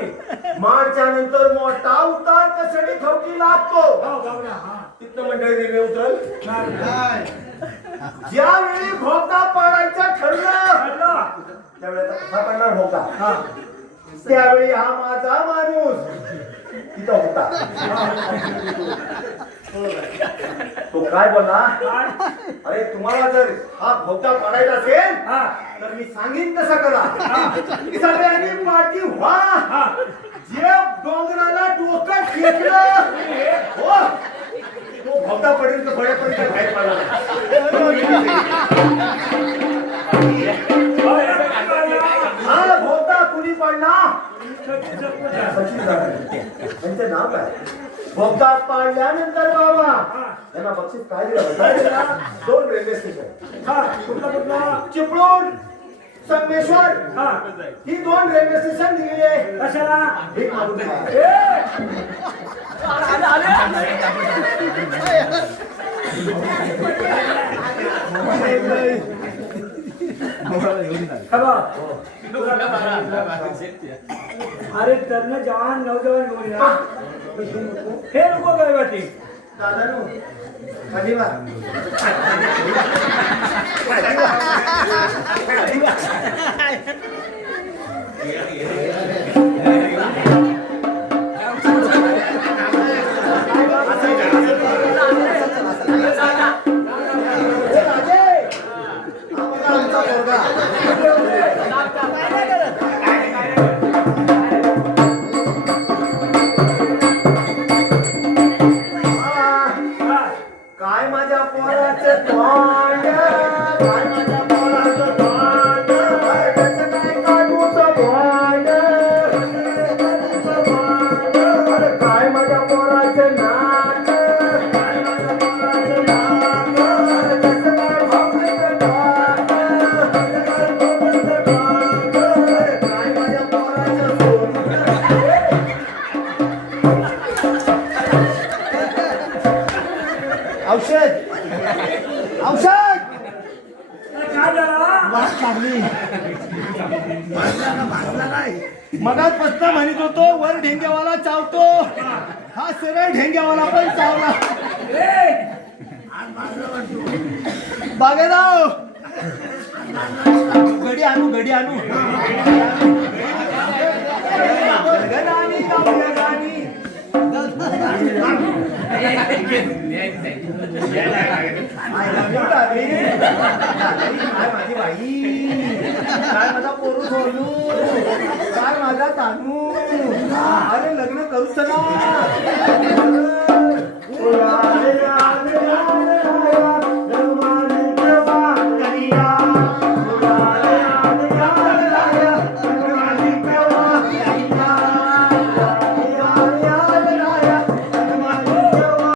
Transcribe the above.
आली मार्चच्या नंतर मोठा उतार कसडी ठोकी लागतो? तिथं मंडळी रेल्वे उतरल? ज्यावेळी भोगता पाडायचं ठरलं त्यावेळेला कसा पडणार त्यावेळी हा माझा माणूस तिथं होता. तो काय बोलला? अरे तुम्हाला जर हा भोगता पाडायचा असेल तर मी सांगेन तसं करा. सगळ्यांनी पाठी जे डोंगराला डोकं टेकलं हो. तो भोगता पडेल तर बळ्यापर्यंत बाहेर पडला हा भोगता कुणी पडला. त्यांचं नाव काय? भोगता पाडल्यानंतर बाबा. त्यांना बक्षीस काय दिलं? दोन रेल्वे स्टेशन. चिपळूण. संगमेश्वर ही. दोन रेल्वे स्टेशन दिलेली आहे. मागून खा. अरे तरुण जवान नौजवान बोलला हे? नको काय ते दादा नो खाली. आमचा काय माझ्या पोराचं तोंड? काय माझ्या औषध. औषध. काय वाट लागली मगात पत्ता म्हणत होतो वर ढेंग्यावाला चावतो. हा सरळ ढेंग्यावाला पण चावला. बागेराव. घडी आणू घडी आणू. माझी बाई काय माझा पोरू सोनू काय माझा तानू अरे लग्न करू चला